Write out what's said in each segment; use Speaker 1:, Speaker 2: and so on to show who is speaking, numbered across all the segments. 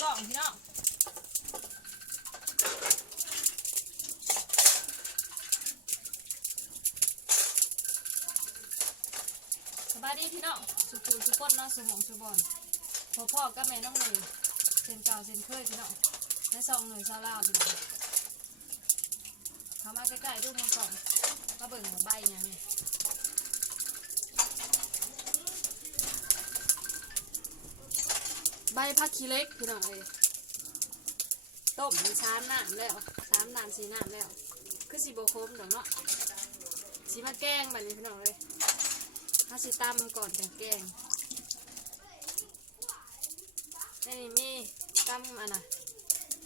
Speaker 1: กล้องพี่น้องสบายดีพี่น้องสุขุสุขดเนาะสุหงสุบอนพอพ่อกับแม่น้องหนึ่งเซนเก่าเซนเคยพี่น้องในซองหนึ่งซาลาวพี่น้องเขามาใกล้ๆดูมือกล้องก็เบิ่งหัวใบหยั ใบผักขี้เล็กพี่น้องเอ้ยต้มสามน้ำแล้วสามน้ำสีน้ำแล้ว คือสีโบคมดอกเนาะสีมาแกงแบบนี้พี่น้องเลยถ้าสีตำก่อนจังแกงนี่มีตำอันน่ะ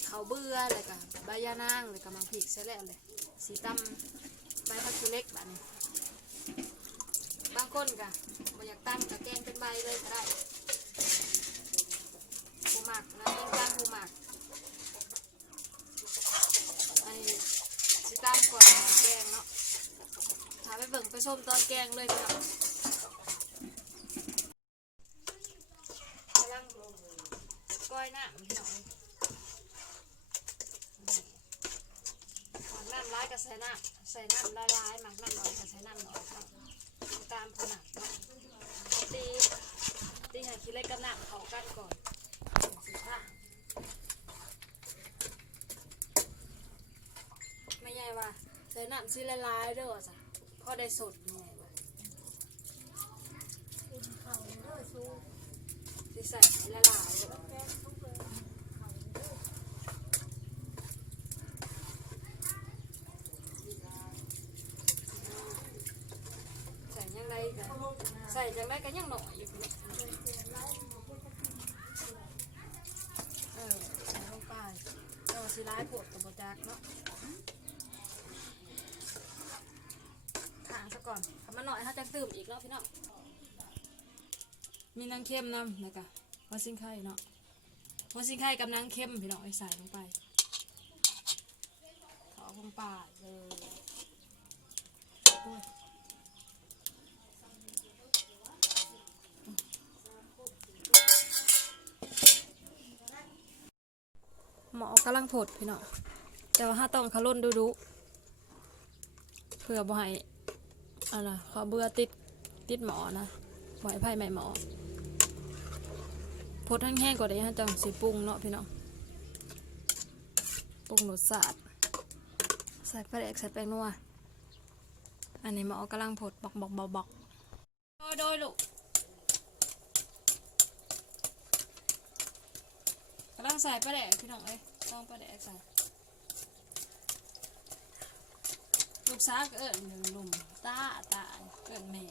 Speaker 1: เขาเบื่อเลยกับใบยานางเลยกับมังผิกเสร็จแล้วเลยสีตำใบผักขี้เล็กแบบนี้ บางคนกะบ่อยากตำกับแกงเป็นใบเลยก็ได้ หมักนะยิ่งตั้งผู้หมักไอ้สิตั้มก่อนแกงเนาะถาไปเบิ่งไปส้มตอนแกงเลยพี่น้องกำลังก้อยน้ำพี่น้องน้ำร้ายกับใส่น้ำใส่น้ำร้ายร้ายหมักน้ำน้อยกับใส่น้ำน้อยครับตามผู้หมักเนาะตีตีให้ขี้เล็กกับน้ำเขากันก่อน ไม่ใหญ่ว่าใส่ น้ำซีละลายเด้อจ้ะพอได้สดไงว่าสิใส่ละลายเด้อใส่ยังไงกันใส่ยังไงกันยังหน่อยอยู่พี่น้องเออใส่ลงไปเออสิร้ายปวดกับบจักเนาะ ขางซะก่อนทำมาหน่อยถ้าจะตื่มอีกแล้วพี่น้องมีนางเข้มนำนะกะหัวซิงไข่เนาะหัวซิงไข่กับนางเข้มพี่น้องไอ้ใส่ลงไปขอลงป่าดเลยโอ้ยหมอกำลังผดพี่น้องแต่ว่าถ้าต้องคาร่นดูดูเพื่อบ่ให้ อะไรเขาเบื่อติดติดหมอนะบ่ให้ไผ่ใหม่หมอพดแห้งๆกว่าได้ฮะจังสิปรุงเนาะพี่น้องปรุงรสชาติใส่แปลาแดกใส่แป้งนัวอันนี้หมอกำลังผดบอกบอกบอกบอกโดยโดยลูกกำลังใส่แปลาแดกพี่น้องเอ้ยต้องแปลาแดกใส่ ลูกสาวก็เอิญหนึ่งลุมตาตาเอิญแม่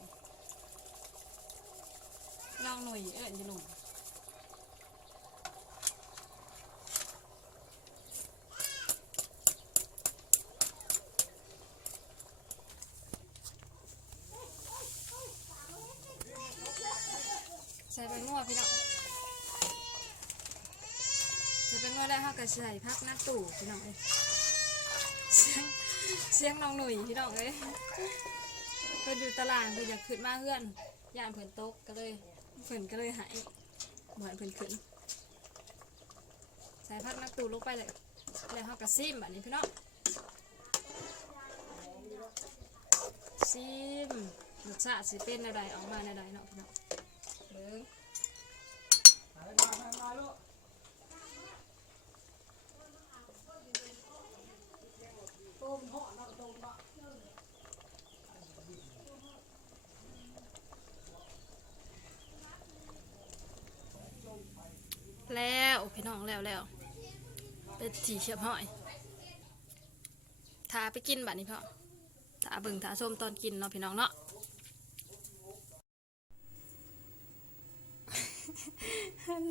Speaker 1: น้องหนุ่ยเอิญจะลุมใส่ไปงัวพี่น้องใส่ไปงัวแล้วเขาก็ใส่พักหน้าตู่พี่น้องเอ้ย เสียงน้องหนุ่ยพี่น้องเอ้ยเพิ่นอยู่ตารางเพิ่นอยากขึ้นมาเพื่อนย่านเพิ่นตกก็เลยเพิ่นก็เลยหายบ่ให้เพิ่นขึ้นใส่พักนักตูลงไปเลย แล้วเฮาก็ซิมบัดนี้พี่น้องซิมรสชาติสิเป็นอะไรออกมาอะไรเนาะพี่น้องเบิ่ง แล้วพี่น้องแล้วแล้วเป็นสีเชียบห้อยทาไปกินบัดนี้พ่อทาเบิ่งทาส้มตอนกินเนาะพี่น้องเนาะ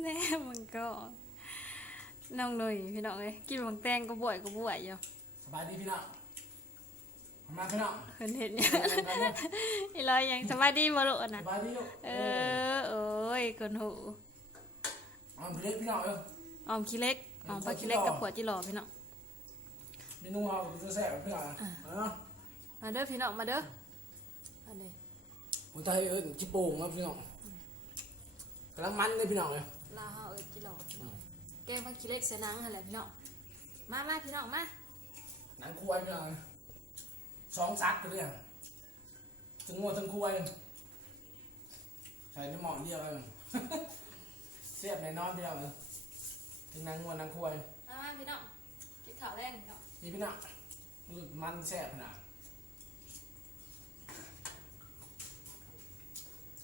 Speaker 1: แน่มันก็น้องหนุ่ยพี่น้องเอ้ยกินบังแตงก็บ่วยก็บ่วยอยู่
Speaker 2: สบายดีพี่น้องมาพี่น้อง
Speaker 1: เพิ่นเห็นเนี่ยอีลอยยังสบายดีบ่ลูก
Speaker 2: ส
Speaker 1: นะ
Speaker 2: บายดีลูก
Speaker 1: เออโอ้ยคนหู
Speaker 2: เอาพี่เล็กพี่น้องเออ
Speaker 1: ออมขี้เล็กออมปลาขี้เล็กกับขวดจิหล่อพี่น้อง
Speaker 2: เมนูเราจะแซ่บพี่น้องเออ
Speaker 1: มาเด้อพี่น้องมาเด้ออันนี้
Speaker 2: ผมจะให้เอิญจิโป่งครับพี่น้องกำลังมันเลยพี่น้องเลย
Speaker 1: ลาวเฮาเอ้ยกิโลแกงผักขี้เหล็กใส่หนังหั่นแหละพี่น้องมามาพี่น้องมา
Speaker 2: หนังควายพี่น้องเลยสองซัดไปเลยอะทั้งงัวทั้งควายใส่ในหม้อเดียวกันเสียบในนอนพี่น้องเลยทั้งหนังงัวหนังควาย
Speaker 1: มามาพี่น้องกินข้าวแรงพี่น้อง
Speaker 2: นี่พี่น้องรู้สึกมันแซ่บขนาด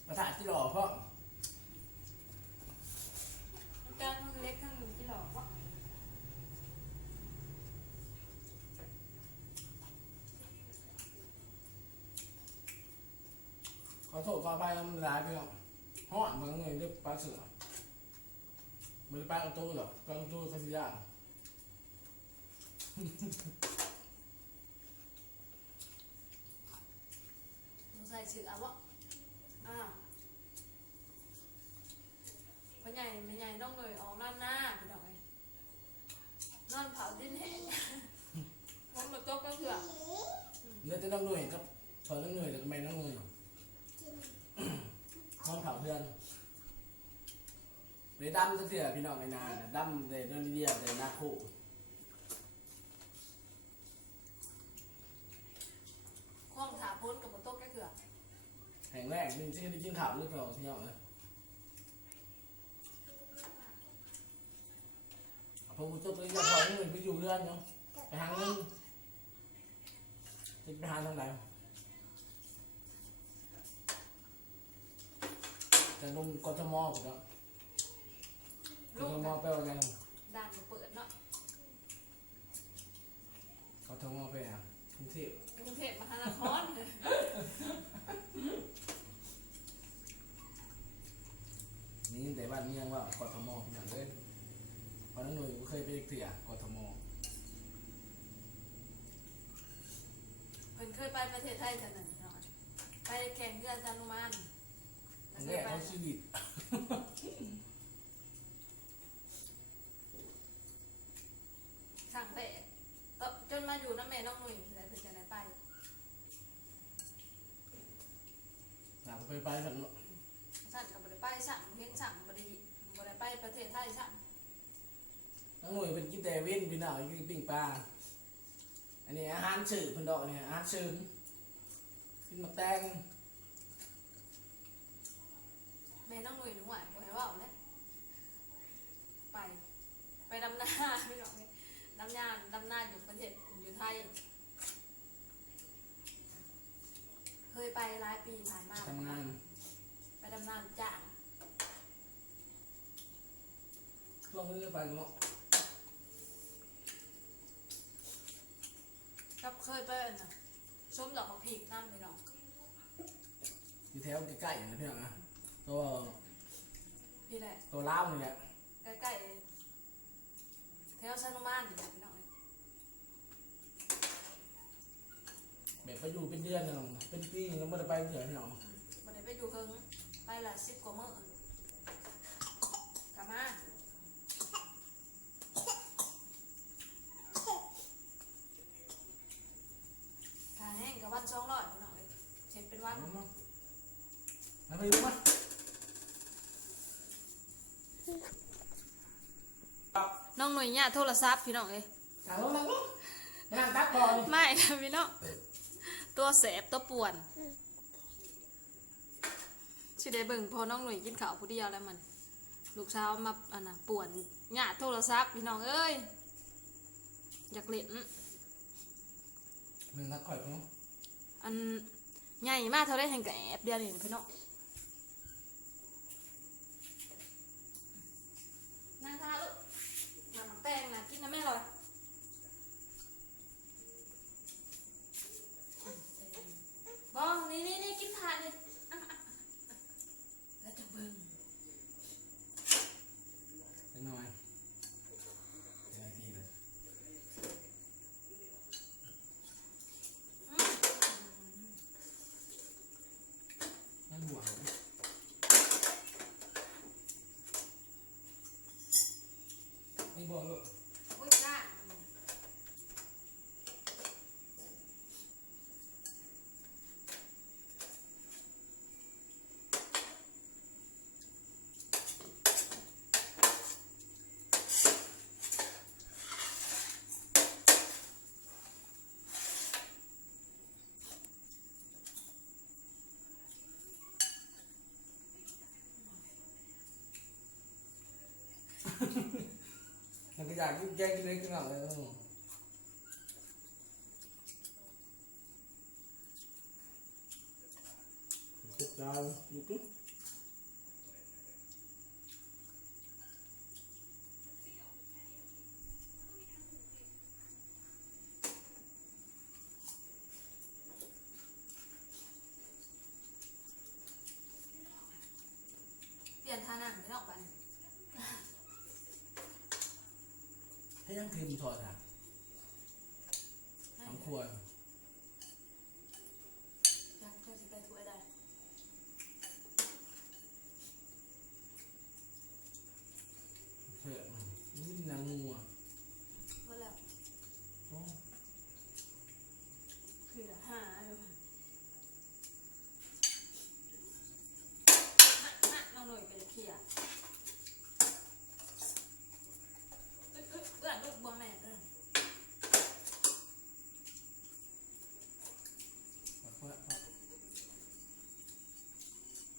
Speaker 2: มาถ่ายที่หล่อเพราะ
Speaker 1: แกงผักขี้เหล็กทั้งกิโลวะ
Speaker 2: ขอโทษขอไปมันร้ายพี่น้องห้อนมันเงินเรียกปลาเสือ ไม่ได้ปลาเอาตู้หรอกปลาเอาตู้คาสิยา
Speaker 1: หนูใส่ชื่อเอาวะอ้าวพ่อใหญ่แม่ใหญ่น้องเลยออกนอนหน้าพี่น้องเอ้ยนอนเผาดินแห้งผมมาตกก็เถื่อ
Speaker 2: เลือดจะต้องหน่วยครับพอต้องหน่วยแต่ก็ไม่ต้องหน่วยห้องเผาเพื่อน เลยดำจะเสือพี่น้องไอ้นาน่ะดำเลยเรื่องเดียวเลยหน้าคู่
Speaker 1: คล้องถาพ้นกับมาตกก็เถื่อ
Speaker 2: แห่งแรกนี่จะได้กินข่าวหรือเปล่าพี่น้องเอ้ยผมก็จะไปยาพอนี่ไปอยู่เรือนเนาะไปหาเงินจะไปหาทางไหนจะลงกทมก่อนเนาะก
Speaker 1: ลูก
Speaker 2: ทม
Speaker 1: น่ะ
Speaker 2: ไปว่าไง
Speaker 1: ด่านบ่เปิดเนาะ
Speaker 2: กทมไปอะกรุงเทพ
Speaker 1: กรุงเทพมหานคร
Speaker 2: นี่แต่บ้านเมืองว่ากทมอย่างเล่นเพราะนั้นหน่วยก็เคยไปเถี่ยกทม
Speaker 1: เพิ่นเคยไปประเทศไทยเท่านั้นเนาะไปแข่งเรือซานุมาน
Speaker 2: ครั้งแรกเขาชีวิต
Speaker 1: สั่งไปตอนจ นมาอยู่น้ำแม่น้องหนุ่ยเลยเพิ่นจะได้ไป
Speaker 2: หลังไปไปกันเนาะ
Speaker 1: สั่งก็บ่ได้ไปสั่งเฮ็ดสั่งบ่ได้บ่ได้ไปประเทศไทยสั่ง
Speaker 2: ทั้งหน่วยเป็นกินแต่เว้นพี่น้องกินปิ้งปลา อันนี้อาหารเสริมเพิ่นดอกเนี่ยอาหารเสริมกินหมักแตง
Speaker 1: แม่น้องหนุ่ยหนูหวานบ่ให้เว้าเลยไป ไปดำนาพี่น้องเอ้ยดำนาดำนาอยู่ประเทศอยู่ ไทย เคยไปหลายปีผ่านมา
Speaker 2: ทำงาน
Speaker 1: ไปดำน้ำจ้าง
Speaker 2: ช่วงนี้ก็ไปเนาะ
Speaker 1: ก็เคยไปอันน่ะส้มดอกมะพริกน้ำพี่น้อง
Speaker 2: อยู่แถวใกล้ๆนะพี่น้องนะตัว
Speaker 1: พี่แหละ
Speaker 2: ตัวล้าวนี่แหละ
Speaker 1: ใกล้ๆแถวซานุมานนี่แหละพี่น้องเอ้ย
Speaker 2: แบบ ไปอยู่เป็นเดือนนะน้องเป็นปีแล้วไม่ได้ไปเดือนพี่น้อง
Speaker 1: บ่ได้ไปอยู่เพิ่งไปละสิบกว่ามื้อกลับมาขาแห้งกับวันสองร้อยพี่น้องเอ้ยเช็ดเป็นวัน
Speaker 2: เอามาเอาไปดูมั้ย
Speaker 1: น้องหน่วยเนี่ยโทรศัพท์พี่น้องเอ้ย
Speaker 2: นั่งลงนั่งลงนั่งตักก่อน
Speaker 1: ไม่ค่ะพี่น้อง ตัวแสบตัวป่วนชิได้เบิ่งพอน้องหนุ่ยกินข้าวผู้เดียวแล้วมัน ลูกสาวมาอันน่ะป่วนหยาโทรศัพท์พี่น้องเอ้ยอยากเล่น
Speaker 2: หนึ่งนักข่อยเนาะ
Speaker 1: อันใหญ่มากเท่าได้แห่งกับแอบเดียวนี่พี่น้องนั่งทาลูกมาหมักแตงนะกินนะแม่เลยบอนี่นี่นี่กินทานนี่อะอะอะแล้วจะเบิ่ง
Speaker 2: จังหน่อยเดี๋ยวนาทีเลย
Speaker 1: อืม
Speaker 2: นั่นหัว อยากกินแกงกินเล็กกินหน่อยเลยเออสุดยอดอยู่ปุ๊บ
Speaker 1: เปลี่ยนท่านั่งพี่น้องบัดนี้
Speaker 2: ให้ยังคืนถอดอะทำครัว
Speaker 1: อยากเพื่อสิไปถ้วยได้
Speaker 2: เพื่ออืมนี่นางงัว
Speaker 1: เพราะแล้ว
Speaker 2: โอ้
Speaker 1: คือหาอยู่น่ะน้องหนุ่ยไปเคลียร์อึ๊ดอึ๊ดเอื้อนลูกบวงแม่เด้อ
Speaker 2: ปัดปัดปัด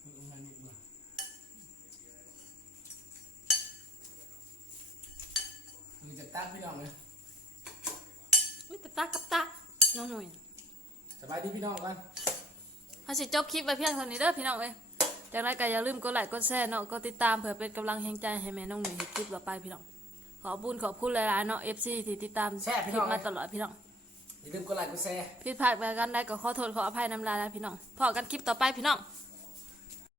Speaker 2: มันมันนิดหน่อยมันจะ ตั้งพี่น้องเลย
Speaker 1: มิตรตากับตาน้องหนุ่ย
Speaker 2: สบายดีพี่น้องกัน
Speaker 1: ถ้าสิจบคลิปไปเพียงเท่านี้เด้อพี่น้องเอ้ยจากนั้นก็อย่าลืมกดไลค์กดแชร์เนาะกดติดตามเพื่อเป็นกำลังแห่งใจให้แม่น้องหนุ่ยเฮ็ดคลิปต่อไปพี่น้องขอบคุญขอบคุณหลายๆเนาะ FC ที่ติดตามคลิปมาตลอดพี่น้อง
Speaker 2: อย่าลืมกดไลค์กดแชร์
Speaker 1: ผิดพลาดไปกันได้ก็ขอโทษขออภัยน้ำลายแล้วพี่น้องพอกันคลิปต่อไปพี่น้อง
Speaker 2: บ